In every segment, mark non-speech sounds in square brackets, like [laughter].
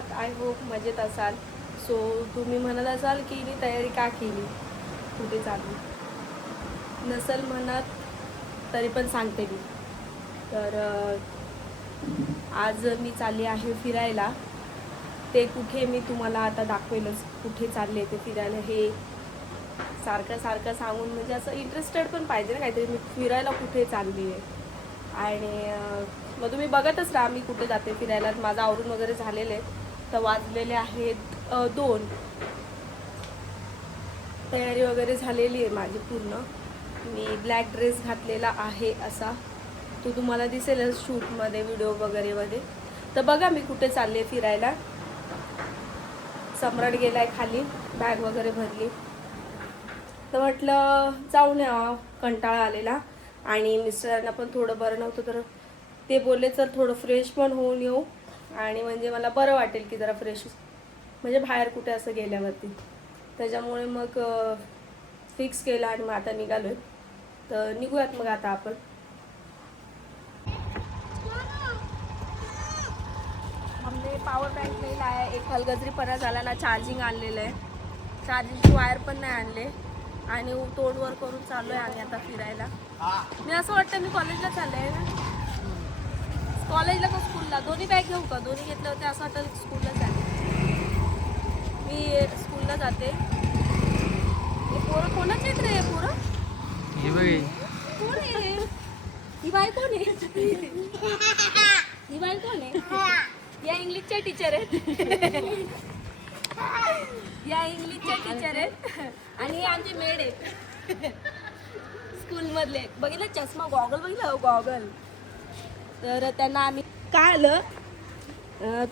आहात I hope मजेत असाल. सो तुम्ही म्हणत असाल की मी तयारी का केली? कुठे चालू? नसल म्हणत तरी पण सांगते मी. तर आज मी चालली आहे फिरायला. ते कुठे मी तुम्हाला आता दाखवेलच कुठे चालले ते फिरायला. हे सारखं सारखं सांगून म्हणजे असं इंटरेस्टेड पण पाहिजे ना काहीतरी. मी फिरायला कुठे चालली आहे? आणि मग तुम्ही बघतच राहा मी कुठे जाते फिरायला. माझं आवरून वगैरे झालेलं आहे. तर वाजलेले आहेत दोन. तयारी वगैरे झालेली आहे माझी पूर्ण. मी ब्लॅक ड्रेस घातलेला आहे असा. तो तुम्हाला दिसेलच शूटमध्ये व्हिडिओ वगैरेमध्ये तर बघा मी कुठे चालले फिरायला. सम्राट गेलाय खाली बॅग वगैरे भरली. तर म्हटलं जाऊन या कंटाळा आलेला. आणि मिस्टरांना पण थोडं बरं नव्हतं तर ते बोलले चल थोडं फ्रेश पण होऊन येऊ. आणि म्हणजे मला बरं वाटेल की जरा फ्रेश म्हणजे बाहेर कुठे असं गेल्यावरती. त्याच्यामुळे मग फिक्स केलं आणि मग आता निघालोय. तर निघूयात मग आता आपण. हमने पॉवर बँक नाही लाया एक हलगजरीपणा झाला ना चार्जिंग आणलेलं आहे. चार्जिंगची वायर पण नाही आणले. आणि तोडवर करून चालू आहे आम्ही आता फिरायला. मी असं वाटतं मी कॉलेजला चालले आहे ना? कॉलेजला का स्कूलला? दोन्ही बॅग घेऊ का? दोन्ही घेतले होते असं वाटतं स्कूलला चालले मी स्कूलला जाते. हे पोरं कोणाचे आहेत रे हे पोरं? हे हे. कोण आहे ही? बाई कोण आहे? ही बाई कोण आहे? या इंग्लिशच्या टीचर आहेत. या इंग्लिशच्या टीचर आहेत. आणि हे आमचे मेड आहेत. स्कूलमधले. बघितलं? चष्मा गॉगल बघितलं? गॉगल. तर त्यांना आम्ही काय आलं?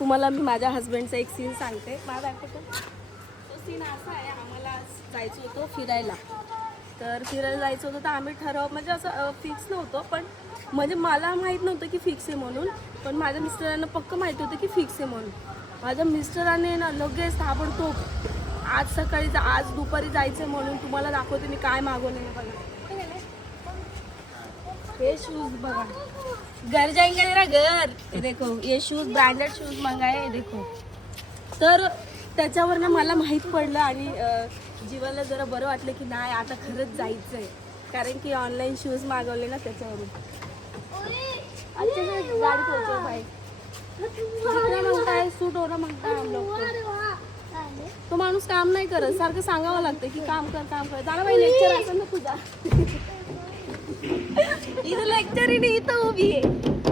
तुम्हाला मी माझ्या हस्बंडचा एक सीन सांगते. मला तो सीन असा आहे आम्हाला जायचं होतं फिरायला. तर फिरायला जायचं होतं तर आम्ही ठरव म्हणजे असं फिक्स नव्हतं पण म्हणजे मला माहीत नव्हतं की फिक्स आहे म्हणून. पण माझ्या मिस्टरांना पक्क माहिती होतं की फिक्स आहे म्हणून. माझ्या मिस्टराने ना लगेच ताबडतोब आज सकाळी जा आज दुपारी जायचं म्हणून तुम्हाला दाखवते मी काय मागवले बघा. हे शूज बघा. घर जाएंगे मेरा घर. ये देखो ये शूज ब्रँडेड शूज मंगाए ये देखो. तर त्याच्यावरनं मला माहीत पडलं आणि अं, जीवाला जरा बरं वाटलं की नाही आता खरंच जायचं आहे कारण की ऑनलाईन शूज मागवले ना त्याच्यावरून. अच्छा गाड़ी भाई जितना मांगता है सूट होना मांगता है हम लोग को तो माणूस काम नाही करत. सारखं सांगावं लागतं की काम कर काम कर. दादा भाई लेक्चर असेल ना तुझा. इथं लेक्चर आहे इथं उभी आहे.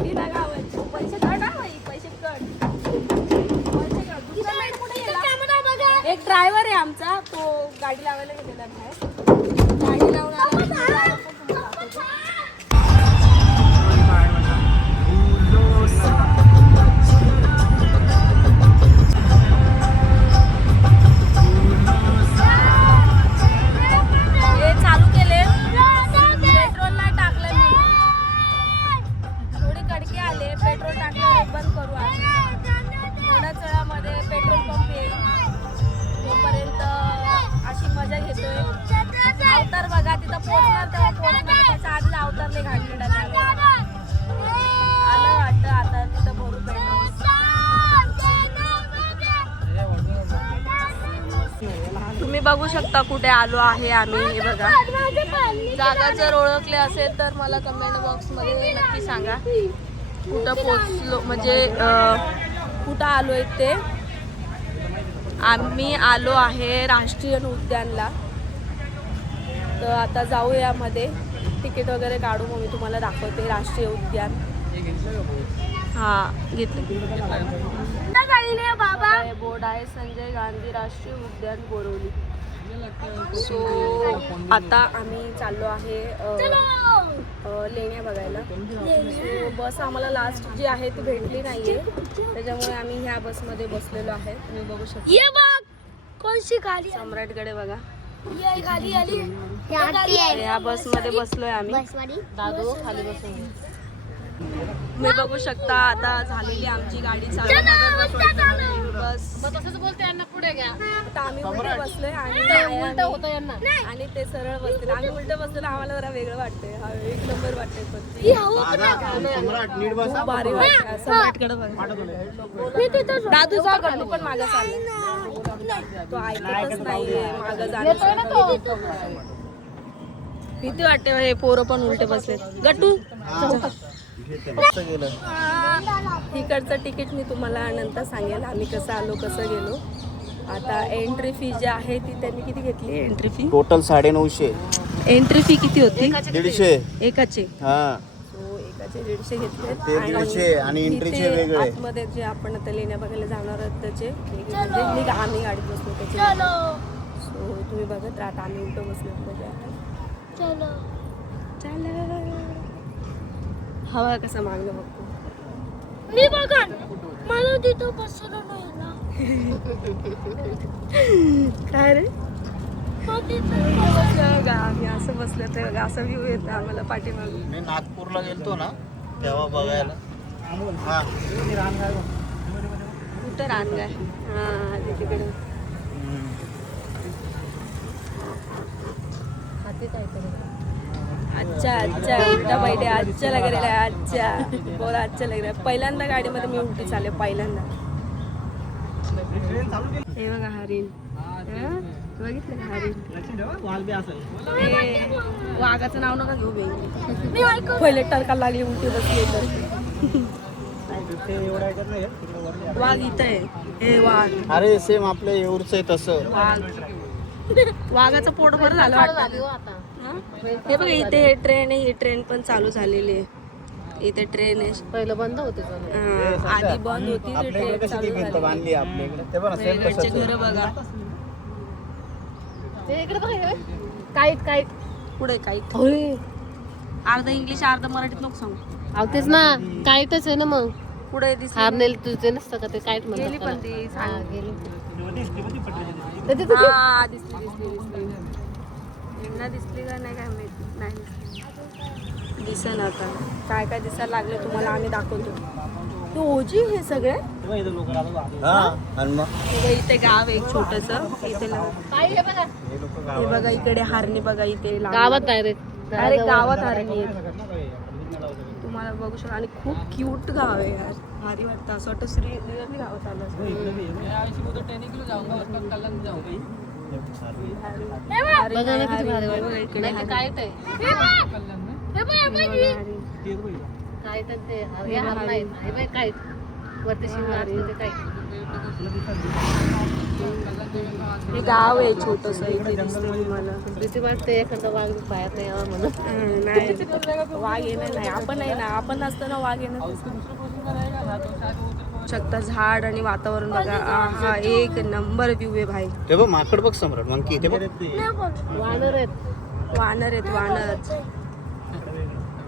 तिला गावात पैसे काढ हा बाई पैसे काढ. पैसे काढ. दुसरा माहीत कुठे गेला? एक ड्रायव्हर आहे आमचा. तो गाडी लावायला गेलेला बाहेर. गाडी लावून आला. कुठे आलो आहे आम्ही हे बघा. जागा जर ओळखले असेल तर मला कमेंट बॉक्समध्ये नक्की सांगा. कुठं पोचलो म्हणजे कुठं आलो आहे ते? आम्ही आलो आहे राष्ट्रीय उद्यानला तर आता जाऊ यामध्ये तिकीट वगैरे काढू मग मी तुम्हाला दाखवते राष्ट्रीय उद्यान. हा घेतलं. बोर्ड आहे संजय गांधी राष्ट्रीय उद्यान बोरवली. सो आता आम्ही चाललो आहे लेण्या बघायला. सो बस आम्हाला लास्ट जी आहे ती भेटली नाहीये. त्याच्यामुळे आम्ही ह्या बसमध्ये बसलेलो आहे. तुम्ही बघू शकता. ये बघ कोणची गाडी सम्राटकडे बघा. ये बसमध्ये बसलोय आम्ही. दादू खाली बसून तुम्ही बघू शकता आता झालेली आमची गाडी चालू बस. तसंच बोलते यांना पुढे आता आम्ही उलटे बसलोय आणि आया- आणि ते सरळ बसले आम्ही उलटे बसलो आम्हाला जरा वेगळं वाटतंय. हा एक नंबर वाटतंय पण ही भारी वाटतंय. बघा दादूचा पण मागं चालला. तो ऐकतच नाहीये. मागं भीती वाटते हे पोरं पण उलटे बसले गट्टू मस्त गेलं. तिकडचं तिकीट मी तुम्हाला नंतर सांगेल. आम्ही कसं आलो कसं गेलो. आता एंट्री फी जी आहे ती त्यांनी किती घेतली? एंट्री फी टोटल साडे नऊशे एंट्री फी किती होती? दीडशे. एकाची. हा. सो एकाचे दीडशे घेतले. ते दीडशे आणि एंट्रीचे वेगळे. आतमध्ये जे आपण आता लेण्या बघायला जाणार आहोत त्याचे वेगळे म्हणजे मी आम्ही गाडीत बसलो त्याचे. चलो. सो तुम्ही बघत राहता आम्ही उलटो बसलो त्याच्या चलो. चला. हवा कसा मागणं बघतो. मी बघा मला तिथं बसलो नाही ना. काय रे? बघा आम्ही असं बसलं ते बघा असा व्ह्यू येतो आम्हाला पाठीमागून. मी नागपूरला गेलतो ना तेव्हा बघायला. हा. कुठं रान काय हा तिकडे. हम्म. अच्छा अच्छा उलटा बैठे अच्छा लग रहा है अच्छा बोला अच्छा लग रहा है पहिल्यांदा गाडीमध्ये मी उलटी चालले पहिल्यांदा. हे बघा हरिण. हं? बघितलं का हरिण? हे, वाघाचं नाव नका घेऊ पहिले टरका लागली उलटी बसली तर. वाघ इथं आहे. हे वाघ. अरे सेम आपल्या येऊरच आहे तसं. वाघ. वाघाचं पोट बरं झालं हं? हे? बघा इथे हे ट्रेन आहे ही ट्रेन पण चालू झालेली आहे. इथे ट्रेन आहे. पहिलं बंद होते हं, आधी बंद होती ती आपल्या इकडे ट्रेन कशी ती चालू भिंत झाली. बांधली आपल्या इकडे? ते बघा सेम इकडचे तसंच घर बघा. ते इकडे बघा काईट काईट पुढे काही होय. अर्ध इंग्लिश अर्ध मराठीत नको सांगू. अहो तेच ना काईटच आहे ना मग. पुढे दिसली. हारनेल तुझे नसतं का ते? गेली म्हणतात पण ती हा, सांग. गेली. तर तिथं हा दिसली दिसली. दिसली. यांना दिसली का नाही काय माहिती नाही. दिसेन आता. काय काय दिसायला लागले तुम्हाला आम्ही दाखवतो. ते ओजी हे सगळे? हा हे इथे गाव आहे एक छोटस. इथे काय हे लोक हे बघा इकडे हारणी बघा इथे. गावात अरे गावात हारणी. तुम्हाला बघू शकता. आणि खूप क्यूट गाव आहे यार. भारी वाटतं. असं वाटतं श्री गावात आलं असं. इकडे नाही ते हे हार नाही. हे बाई काईट वरती ते काईट हे गाव आहे छोटस इथे दिसतं तुम्हाला. भीती वाटते एखादा वाघ बाहेर नाही यावा म्हणून. नाही. वाघ येणार नाही. आपण आहे ना आपण असताना वाघ येणार शकता झाड आणि वातावरण बघा. हा एक नंबर व्ह्यू आहे भाई. ते बघ माकड बघ सम्राट मंकी ते बघ. वानर आहेत. वानर आहेत वानर.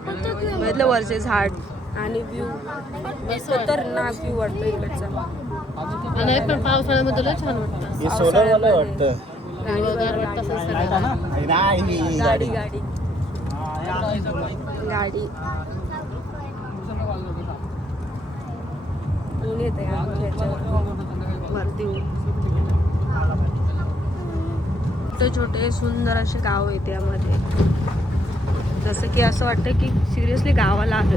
बघितलं वरचे झाड आणि व्ह्यू तर नाक व्ह्यू वाटतो इकडचा. आणि एक पण पावसाळ्यामध्ये लय छान वाटतं. हे सोलर वाला वाटतं हिरवगार वाटतं असं सगळं. नाही ही ही गाडी. गाडी गाडी. गाडी. ऊन येते वरती छोटे छोटे सुंदर असे गाव आहे त्यामध्ये जसं की असं वाटतं की सिरियसली गावाला आलो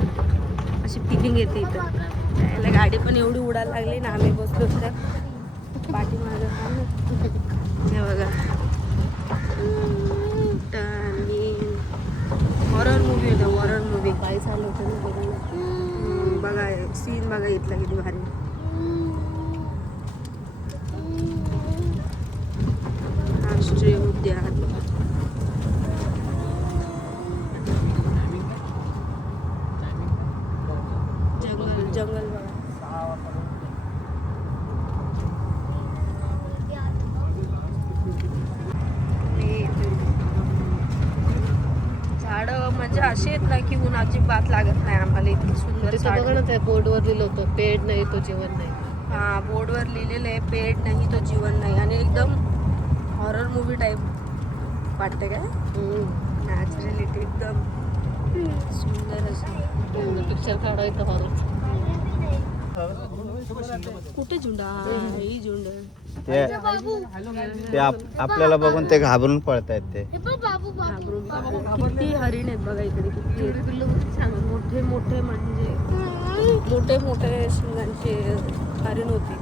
अशी फिलिंग येते इथं. त्याला गाडी पण एवढी उडायला लागली ना आम्ही बसलो तर. पाठीमागं हे बघा. हॉरर मूवी होतं हॉरर मूवी पायी चालू होतं ना बघा ना. बघा सीन बघा इथला किती भारी. राष्ट्रीय उद्यान जंगल जंगल बघा झाड म्हणजे अशी आहेत ना की ऊन अजिबात लागत नाही आम्हाला इतकी सुंदर बघा ना त्या बोर्डवर लिहिलं होतं पेड नाही तो जीवन नाही. हा बोर्डवर लिहिलेलं आहे पेट नाही तो जीवन नाही. आणि एकदम हॉरर मूवी टाईप वाटते काय? हम्म. नॅचरलिटी एकदम सुंदर असं. पिक्चर काढायचं हॉरर कुठे झुंड हा, झुंड. ते ते आप- आपल्याला बघून ते घाबरून पळतायत ते. हे बघ बाबू बाबू. किती हरिण आहेत बघा इकडे किती मोठे मोठे म्हणजे मोठे मोठे शिंगांचे हरिण होते.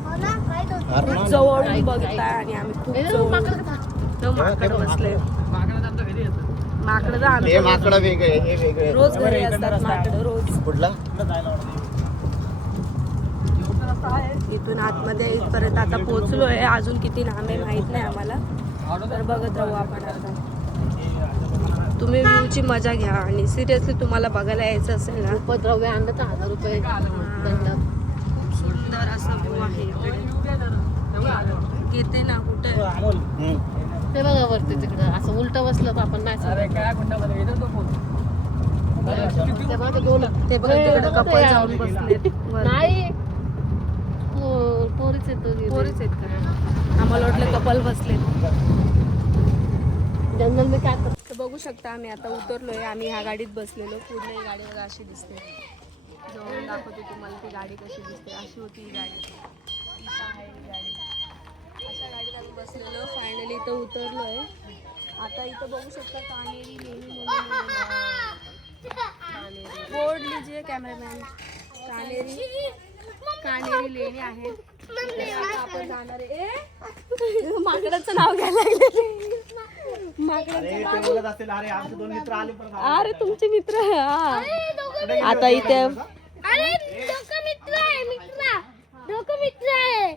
खूप जवळून बघताय आणि आम्ही खूप जवळ माकड बसले. माकड तर ते आमच्या माकडं वेगळे हे वेगळे रोज घरी असतात माकड रोज. कुठला? इथून आतमध्ये इथपर्यंत आता पोहोचलोय. अजून किती लांब आहे माहीत नाही आम्हाला. तर बघत राहू आपण आता. तुम्ही व्ह्यूची मजा घ्या आणि सिरियसली तुम्हाला बघायला यायचं असेल ना. उपद्रव्य आणलं तर हजार रुपये खूप सुंदर असं व्ह्यू आहे. इकडे घेते ना कुठे. ते बघा वरती तिकडं. असं उलट बसलं तर आपण नाही. ते बघा ते दोन ते बघा तिकडे कपल जाऊन बसलेत. वर. नाही पोरीच येतो पोरीच आहेत का? आम्हाला वाटलं कपल बसलेत. जंगल मी काय तर बघू शकता आम्ही आता उतरलोय. आम्ही ह्या गाडीत बसलेलो. पूर्ण ही गाडी बघा अशी दिसते. जवळून दाखवते तुम्हाला ती गाडी कशी दिसते. अशी होती ही गाडी. आहे ही गाडी. अशा गाडीत आम्ही बसलेलो. फायनली इथं उतरलोय. आता इथं बघू शकता कानेरी लेणी बोर्ड लिजिए कॅमेरामॅन कानेरी. कानेरी लेणी आहेत. तर आता आपण जाणार आहे. [laughs] माकडाचं नाव घ्यायला लागले अरे तुमचे मित्र हा. आता इथे अरे डोकं मित्र आहे मित्र. डोकं मित्र आहे.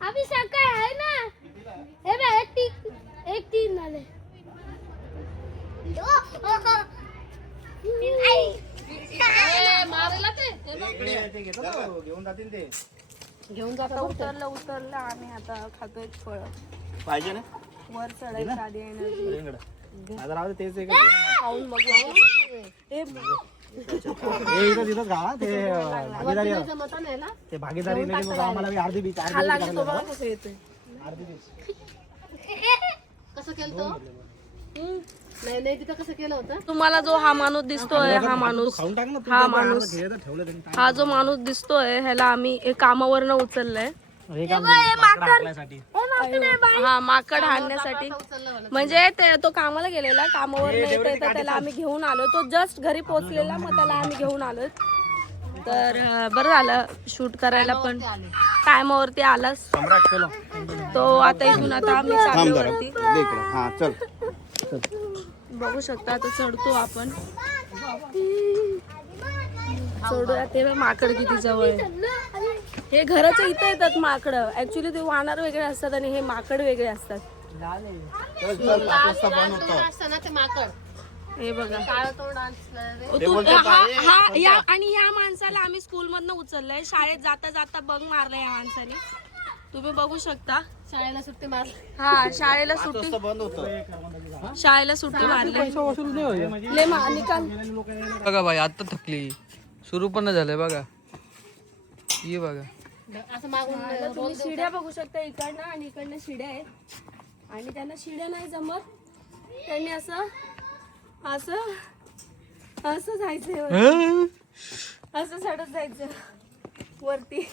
आम्ही सकाळी आहे ना? हे बघ एक तीन तीन झाले घेऊन आता उतरलं उतरलं आम्ही आता खातोय फळ. पाहिजे ना? वर चढायच्या आधी एनर्जी आता राहू दे, तेच एक खाऊन आपण. ए, हे तिथंच गावा ते भागीदारी ते भागीदारी मग आम्हाला अर्धी बीच हा तो अर्धी बीच. [laughs] कसं केलं तो नाही नाही तिथं कसं केलं होतं? तुम्हाला जो हा माणूस दिसतोय हा माणूस. हा माणूस. हा जो माणूस दिसतोय ह्याला आम्ही कामावरनं उचललंय. हे काम माकडं. हा हाणण्यासाठी. म्हणजे ते तो कामाला गेलेला कामावर येता त्याला आम्ही घेऊन आलो. तो जस्ट घरी पोहोचलेला मग त्याला आम्ही घेऊन आलो तर बरं झालं शूट करायला पण टायमावरती आलास. चलो तो आता इथून आता आम्ही चाललो वरती. हा चल. बघू शकता आता चढतो आपण. चढूया ते माकड किती जवळ. हे घराच्या इथे येतात माकड. ऍक्च्युली ते वानर वेगळे असतात आणि हे माकड वेगळे असतात. हे बघा. आणि या माणसाला आम्ही स्कूल मधनं उचललंय. शाळेत जाता जाता बंग मारलाय या माणसाने. तुम्ही बघू शकता. शाळेला सुट्टी मार हा शाळेला सुट्टी वाजता बंद होतं. शाळेला सुट्टी मारली. ले मा निकाल बघा बाई आता थकली. सुरू पण नाही झालंय बघा. ये बघा. असं मागून आता तुम्ही शिड्या बघू शकता इकडनं आणि इकडनं शिड्या आहेत. आणि त्यांना शिड्या नाही जमत. त्यांनी असं असं असं जायचंय. असं चढत जायचं. वरती.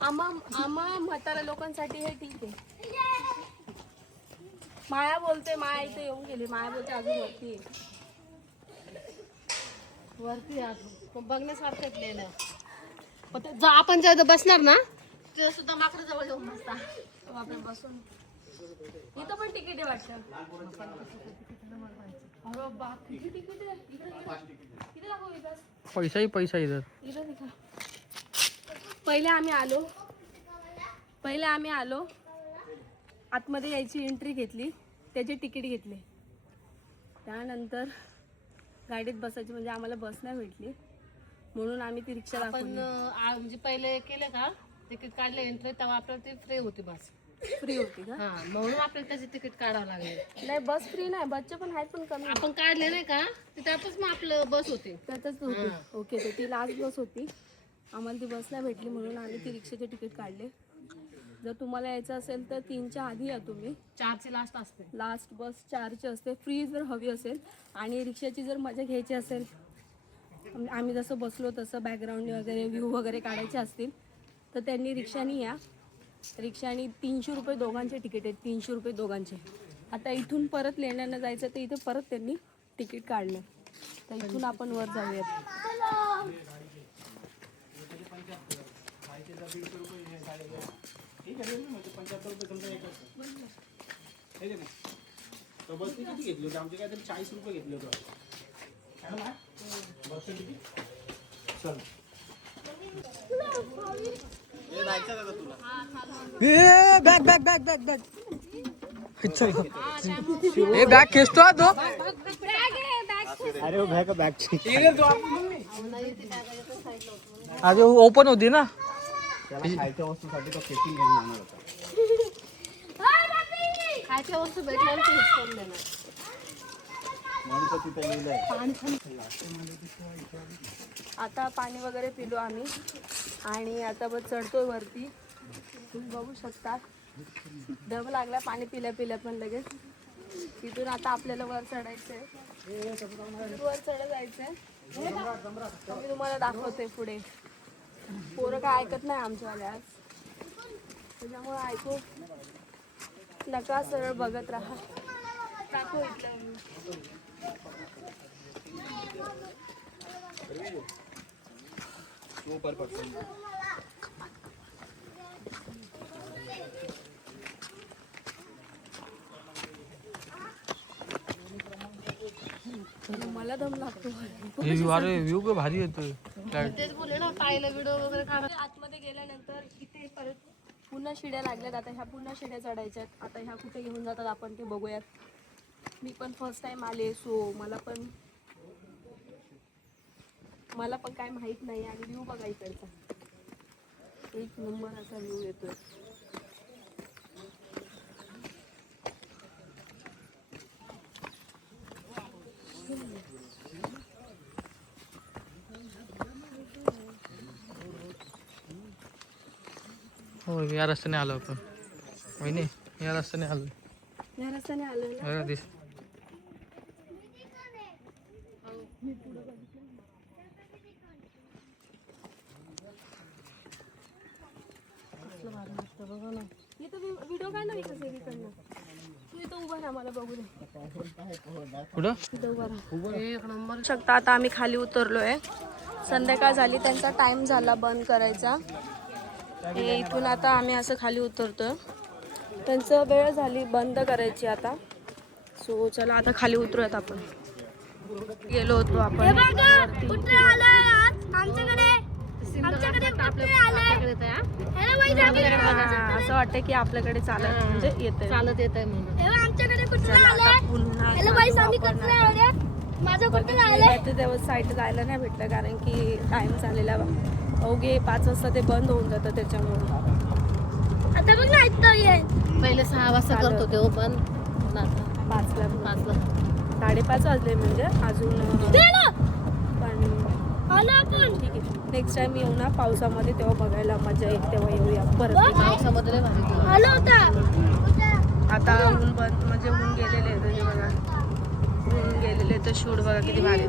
आम्हा आम्हा म्हाताऱ्या लोकांसाठी हे ठीक आहे. माया बोलते माया इथे येऊन गेली. माया बोलते अजून वरती आहे. वरती आहे. पण बघण्यासारखं आहे लेणं. पण ते- जर आपण जर बसणार ना? ते सुद्धा माकडं जवळ येऊन बसता. बसून. इथं पण तिकीट आहे वाटतं. अरे बाप किती तिकीट आहे? दाखवू इथं. पैसाही पैसा इधर इथं दिखा. पहिले आम्ही आलो. पहिले आम्ही आलो. आतमध्ये यायची एंट्री घेतली. त्याची तिकीट घेतले. त्यानंतर गाडीत बसायची म्हणजे आम्हाला बस नाही भेटली. म्हणून आम्ही ती रिक्षा पण दाखवली अं, आ- म्हणजे पहिले केले का? तिकीट काढले एंट्री तेव्हा आपल्याला ती फ्री होती बस. फ्री होती का? हा म्हणून आपल्याला त्याची तिकीट काढावं लागले. नाही बस फ्री नाही बसचे पण आहेत पण कमी. आपण काढले नाही का? त्यातच मग आपलं बस होती. त्यातच होती. ओके तर ती लास्ट बस होती. आम्हाला ती बस नाही भेटली म्हणून आम्ही ती रिक्षाचे तिकीट काढले. जर तुम्हाला यायचं असेल तर तीनच्या आधी या तुम्ही. चारची लास्ट असते. लास्ट बस चारची असते. फ्री जर हवी असेल आणि रिक्षाची जर मजा घ्यायची असेल आम्ही जसं बसलो तसं बॅकग्राऊंड वगैरे व्ह्यू वगैरे काढायचे असतील तर त्यांनी रिक्षानी या. रिक्षाने तीनशे रुपये दोघांचे तिकीट आहेत तीनशे रुपये दोघांचे. आता इथून परत लेण्यानं जायचं तर इथं परत त्यांनी तिकीट काढलं. तर इथून आपण वर जाऊयात. ए bag bag bag bag bag. ए बॅग खेचतो हा तो. अरे का बैग. अरे ओपन होती ना. खायच्या वस्तूसाठी तो खेचून घेऊन जाणार होता. खायच्या वस्तू भेटल्यावर ते हिसकावून देणार म्हणून तो तिथे लिहिलंय आता पाणी वगैरे पिलो आम्ही. आणि आता बघ चढतोय वरती. तुम्ही बघू शकता. दम लागला पाणी पिल्या पिल्या पण लगेच. तिथून आता आपल्याला वर चढायचंय. वर चढ जायचंय मी तुम्हाला दाखवते पुढे. पोरं काय ऐकत नाही आमच्यावाल्या आज. त्याच्यामुळे ऐकू नका सरळ बघत राहा. मला दम लागतो. अरे व्ह्यू का भारी येतोय. तेच बोलले ना ताईला व्हिडिओ वगैरे आतमध्ये गेल्यानंतर इथे परत पुन्हा शिड्या लागल्यात. आता ह्या पुन्हा शिड्या चढायच्यात. आता ह्या कुठे घेऊन जातात आपण ते बघूयात. मी पण फर्स्ट टाइम आले सो मला पण मला पण काय माहीत नाही आणि व्ह्यू बघा इकडचा. एक नंबर असा व्ह्यू येतोय. हो या रस्त्याने आलो आपण. वहिनी या रस्त्याने आलो. या रस्त्याने बघा दिस व्हिडिओ काय नाही कसं इकडनं? तू इथं उभा राहा मला बघू दे. कुठं? इथं उभा राहा. एक नंबर शकता आता आम्ही खाली उतरलोय. संध्याकाळ झाली त्यांचा टाइम झाला बंद करायचा. हे इथून आता आम्ही असं खाली उतरतोय. त्यांचं वेळ झाली बंद करायची आता. सो चला आता खाली उतरूयात आपण. गेलो होतो आपण. असं वाटतं की आपल्याकडे चालत म्हणजे येते चालत येत आहे म्हणून हे तेव्हा साईड जायला नाही भेटलं कारण की टाइम झालेला. अवघे पाच वाजता ते बंद होऊन जातं त्याच्यामुळे. आता बघ ना पहिले सहा वाजता चालत. करतो ते पण पण पाचला. पाचला. साडेपाच वाजले म्हणजे अजून पण ठीक आहे. नेक्स्ट टाइम येऊ ना पावसामध्ये तेव्हा बघायला मजा येईल तेव्हा येऊया. परत पावसामध्ये आता ऊन बंद म्हणजे ऊन गेलेले आहे बघा. ऊन गेलेले तर शूट बघा किती भारी